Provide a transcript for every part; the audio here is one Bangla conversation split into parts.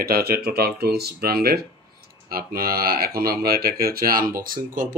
এটা হচ্ছে টোটাল টুলস ব্র্যান্ডের। এখন আমরা এটাকে হচ্ছে আনবক্সিং করব।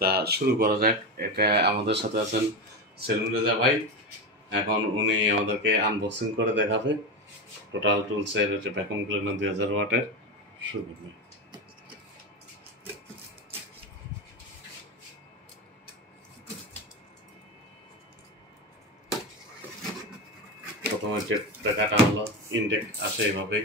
তা শুরু করা যাক। এটা আমাদের সাথে আছেন সেলিম রেজা ভাই। এখন উনি আমাদেরকে আনবক্সিং করে দেখাবে টোটাল টুলসের হচ্ছে ভ্যাকুয়াম ক্লিনার 2000 ওয়াটের। শুরু করবে। প্রথমে যে টাকাটা হলো ইনটেক আসে এইভাবেই।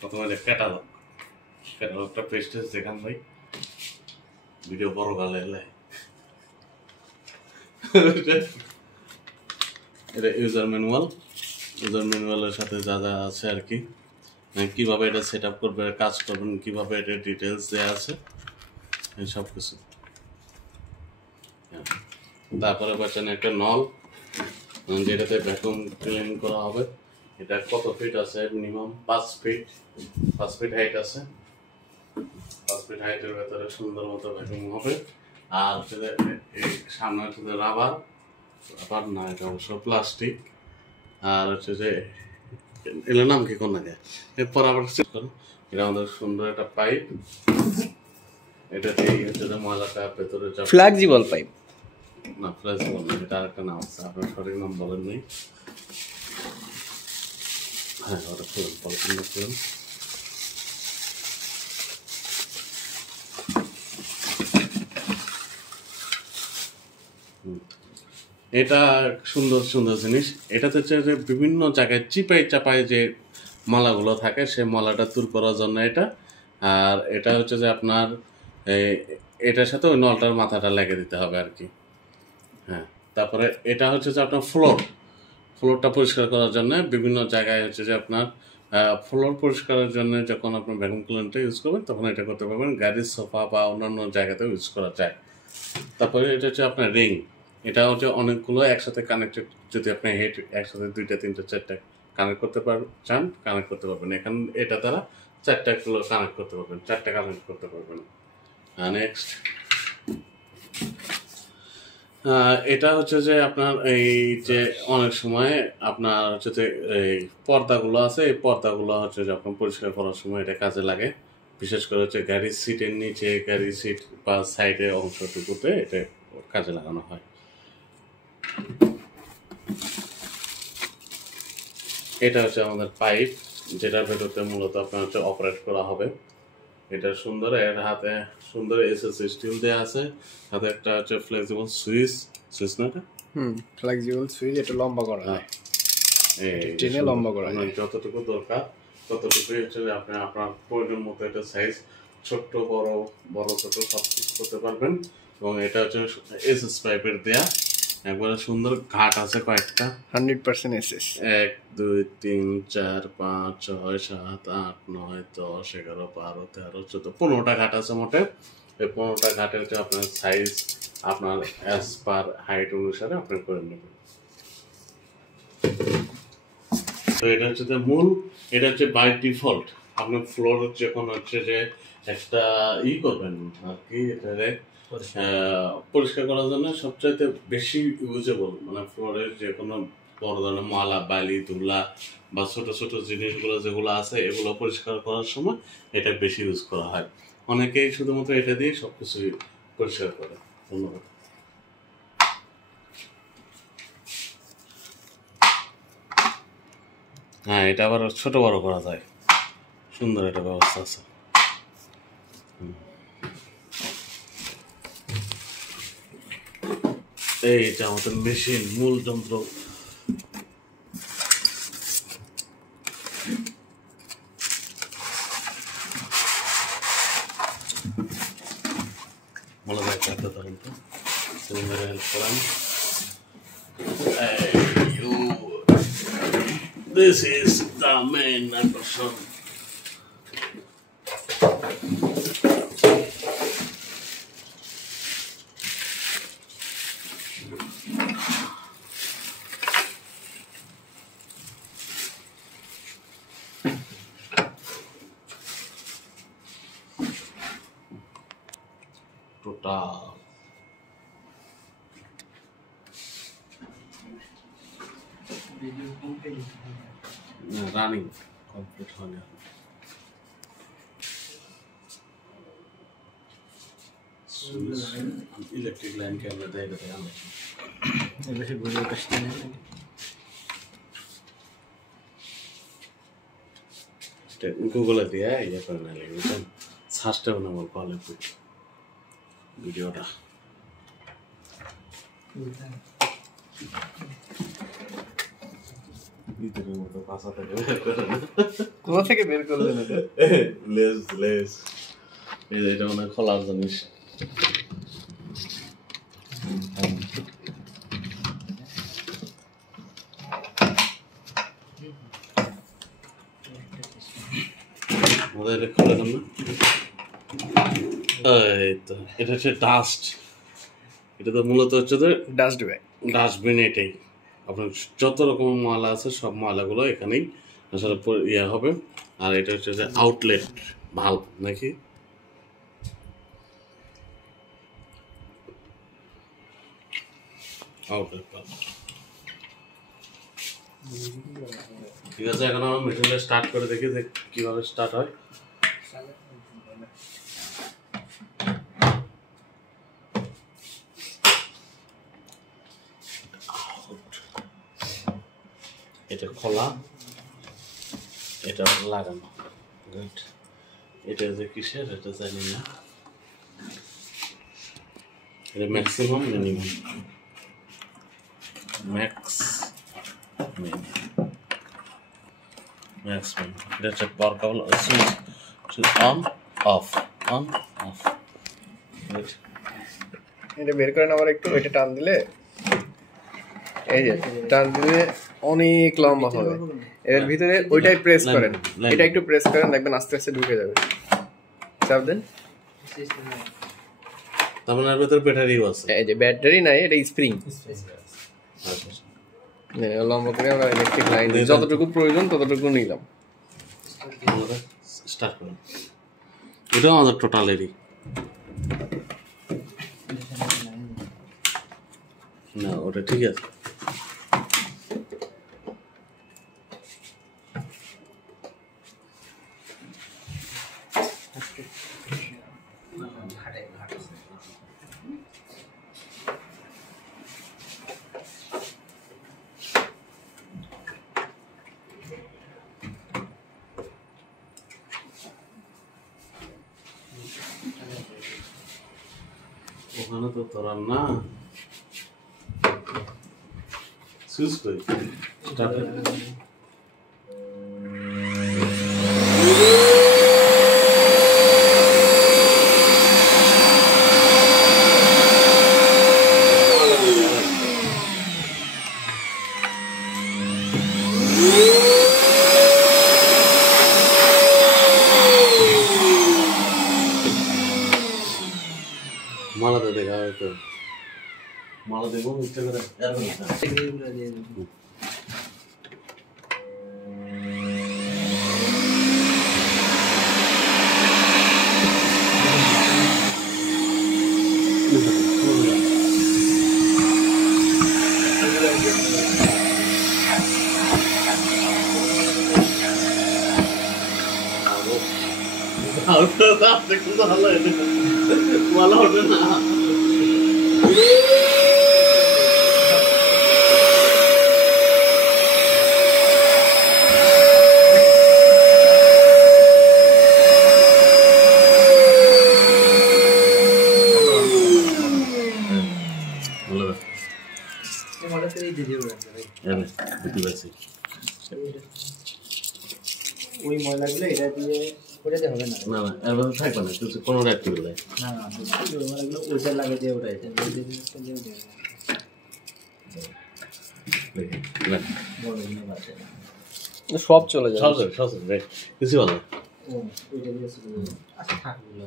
প্রথমে যে ক্যাটালগটা পেস্টেজ দেখান ভাই, ভিডিও বড় গালে এলে এটা ইউজার ম্যানুয়ালের সাথে যা যা আছে আর কি, কিভাবে এটা সেট আপ করবে, কাজ করবেন কিভাবে, এটা ডিটেলস দেওয়া আছে এই সব কিছু। তারপরে পাচ্ছেন একটা নল, যেটাতে ভ্যাকুয়াম ক্লিন করা হবে। এটা কত ফিট আছে? মিনিমাম 5 ফিট হাইট আছে। 5 ফিট হাইটের ভেতরে সুন্দর মতো ভ্যাকুয়াম হবে। আর এই সামনে হচ্ছে রাবার না, এটা অবশ্য প্লাস্টিক। আর হচ্ছে যে এর নাম কি কোন আগে, এরপর আবার এটা আমাদের সুন্দর একটা পাইপ। এটাতে হচ্ছে যে ময়লাটা ভেতরে যাবে। ফ্লেক্সিবল পাইপ না, ফ্লেক্সিবল না, এটা আরেকটা নাম আছে, আপনার সঠিক নাম বলেন নাই। হ্যাঁ, ওটা খুলুন, পলিথিনটা খুলুন। এটা সুন্দর সুন্দর জিনিস। এটাতে হচ্ছে যে বিভিন্ন জায়গায় চিপাই চাপাই যে মলাগুলো থাকে, সেই মলাটা দূর করার জন্য এটা। আর এটা হচ্ছে যে আপনার এটার সাথে ওই নলটার মাথাটা লেগে দিতে হবে আর কি। হ্যাঁ, তারপরে এটা হচ্ছে যে আপনার ফ্লোরটা পরিষ্কার করার জন্য বিভিন্ন জায়গায় হচ্ছে যে আপনার ফ্লোর পরিষ্কারের জন্য যখন আপনি ভ্যাকুয়াম ক্লিনারটা ইউজ করবেন তখন এটা করতে পারবেন। গাড়ির সোফা বা অন্যান্য জায়গাতেও ইউজ করা যায়। তারপরে এটা হচ্ছে আপনার রিং। এটা হচ্ছে অনেকগুলো একসাথে কানেক্টেড। যদি আপনি হেড একসাথে 2টা 3টা 4টা কানেক্ট করতে চান, কানেক্ট করতে পারবেন। এখানে এটা দ্বারা 4টা কানেক্ট করতে পারবেন, 4টা কানেক্ট করতে পারবেন। নেক্সট এটা হচ্ছে যে আপনার এই যে অনেক সময় আপনার হচ্ছে যে এই পর্দাগুলো আছে, এই পর্দাগুলো হচ্ছে যখন পরিষ্কার করার সময় এটা কাজে লাগে। বিশেষ করে হচ্ছে গাড়ির সিটের নিচে, গাড়ির সিট বা সাইডের অংশটুকুতে এটা কাজে লাগানো হয়। এটা হচ্ছে আমাদের পাইপ, যেটার ভেতরতে মূলত আপনার হচ্ছে অপারেট করা হবে। এটা সুন্দর, এর হাতে সুন্দর এসএস স্টিল দেওয়া আছে, হাতে একটা হচ্ছে ফ্লেক্সিবল সুইচ না এটা? ফ্লেক্সিবল সুইচ, এটা লম্বা করা যায়, টেনে লম্বা করা যায়। যতটুকু দরকার ততটুকুই হচ্ছে আপনি আপনার প্রয়োজন মতো এটা সাইজ ছোট্ট বড় ছোট সব কিছু করতে পারবেন। এবং এটা হচ্ছে এসএস পাইপের দেয়া, একবারে সুন্দর ঘাট আছে কয়েকটা, 100% এসএস। 1 2 3 4 5 6 7 8 9 10 11 12 13 14 15টা ঘাট আছে মোটে। এই 15টা ঘাটে হচ্ছে আপনার সাইজ আপনার অ্যাজ পার হাইট অনুসারে আপনি করে নেবেন। তো এটা হচ্ছে এটা হচ্ছে বাই ডিফল্ট। আপনার ফ্লোর যখন হচ্ছে যে একটা করবেন আর কি, এটারে পরিষ্কার করার জন্য সবচাইতে বেশি ইউজেবল, মানে ফ্লোরের যে কোনো বড় ধরনের ময়লা বালি ধুলা বা ছোট ছোট জিনিসগুলো যেগুলো আছে এগুলো পরিষ্কার করার সময় এটা বেশি ইউজ করা হয়। অনেকেই শুধুমাত্র এটা দিয়ে সবকিছুই পরিষ্কার করে। ধন্যবাদ। হ্যাঁ, এটা আবার ছোট বড় করা যায়, সুন্দর একটা ব্যবস্থা আছে। এইটা আমাদের মেশিন, মূল যন্ত্র। বলা যায় একটা ধরেন তো, সিলিন্ডারে হেল্প করেন। This is the main person. Total running complete হয়নি। ইলেকট্রিক লাইন ক্যামেরা দেয় কোথায় আমরা গুগলে দিয়ে ইয়ে করে না লাগবে সার্চটাও না বল পালে ভিডিওটা ভিতরের মতো পাশা থেকে বের করে না কোথা থেকে বের করলেন এটা? লেস এই যে এটা মনে হয় খোলার জিনিস। খুলে দেন না, এই তো এটা হচ্ছে ডাস্ট। এটা তো মূলত হচ্ছে যে ডাস্টবিন। এটাই আপনার যত রকম ময়লা আছে সব ময়লাগুলো এখানেই আসলে ইয়ে হবে। আর এটা হচ্ছে যে আউটলেট ভাল্ব নাকি, আউটলেট ভাল্ব। ঠিক আছে, এখন আমরা মেটেরিয়াল স্টার্ট করে দেখি যে কিভাবে স্টার্ট হয়। এটা খোলা, এটা লাগানো। গুড। এটা যে কিসের এটা জানি না, এটা ম্যাক্সিমাম মিনিমাম ম্যাক্সিমাম। এটা হচ্ছে power cable switch on off on off. এটা বের করেন আবার একটু, এটা টান দিলে এই যে টান দিলে অনেক লম্বা হবে। এর ভিতরে ওইটাই প্রেস করেন, এটা একটু প্রেস করেন, দেখবেন আস্তে আস্তে ঢুকে যাবে। চাপ দেন। তার মানে এর ভিতরে ব্যাটারিও আছে। এই যে ব্যাটারি নাই, এটা স্প্রিং। লম্বা করে আমরা ইলেকট্রিক লাইন যতটুকু প্রয়োজন ততটুকু নিলাম। স্টার্ট করুন। এটাও আমাদের টোটালেরই না, ওটা ঠিক আছে। ওখানে তো তোরা না সুইচ কই স্টার্ট মালাতে দেখা হয়তো মালা দেবো ইচ্ছা করে মালা ওঠে না। ওই ময়লাগুলো এটা দিয়ে ওটাতে হবে না। না না এর মধ্যে থাকবে না, কিছু কোনো রাখতে বলে না না ওই ময়লাগুলো ওইটা লাগে দিয়ে ওটাইছে সব চলে যায়, সব সব কিছু বলে ও ওইটা দিয়ে আচ্ছা থাকগুলো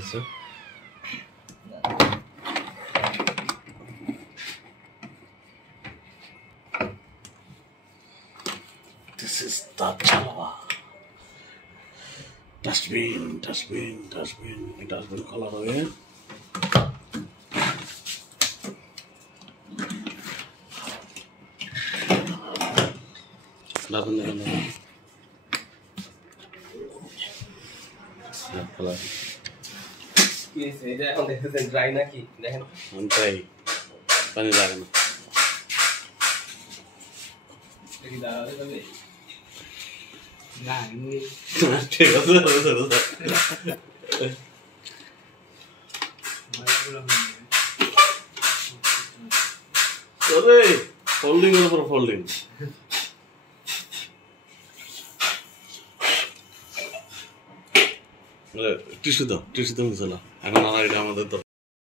হচ্ছে। This is the Jalwa. Dustbin. Dustbin খোলা হবে। খোলা এটা এখন দেখতেছেন ড্রাই নাকি দেখেন তাই পানি লাগে না। দেখি দাঁড়াবে তবে না এমনি ঠিক আছে ফোল্ডিং এর উপর ফোল্ডিং। টিস্যু দাও চলো এখন আর এটা আমাদের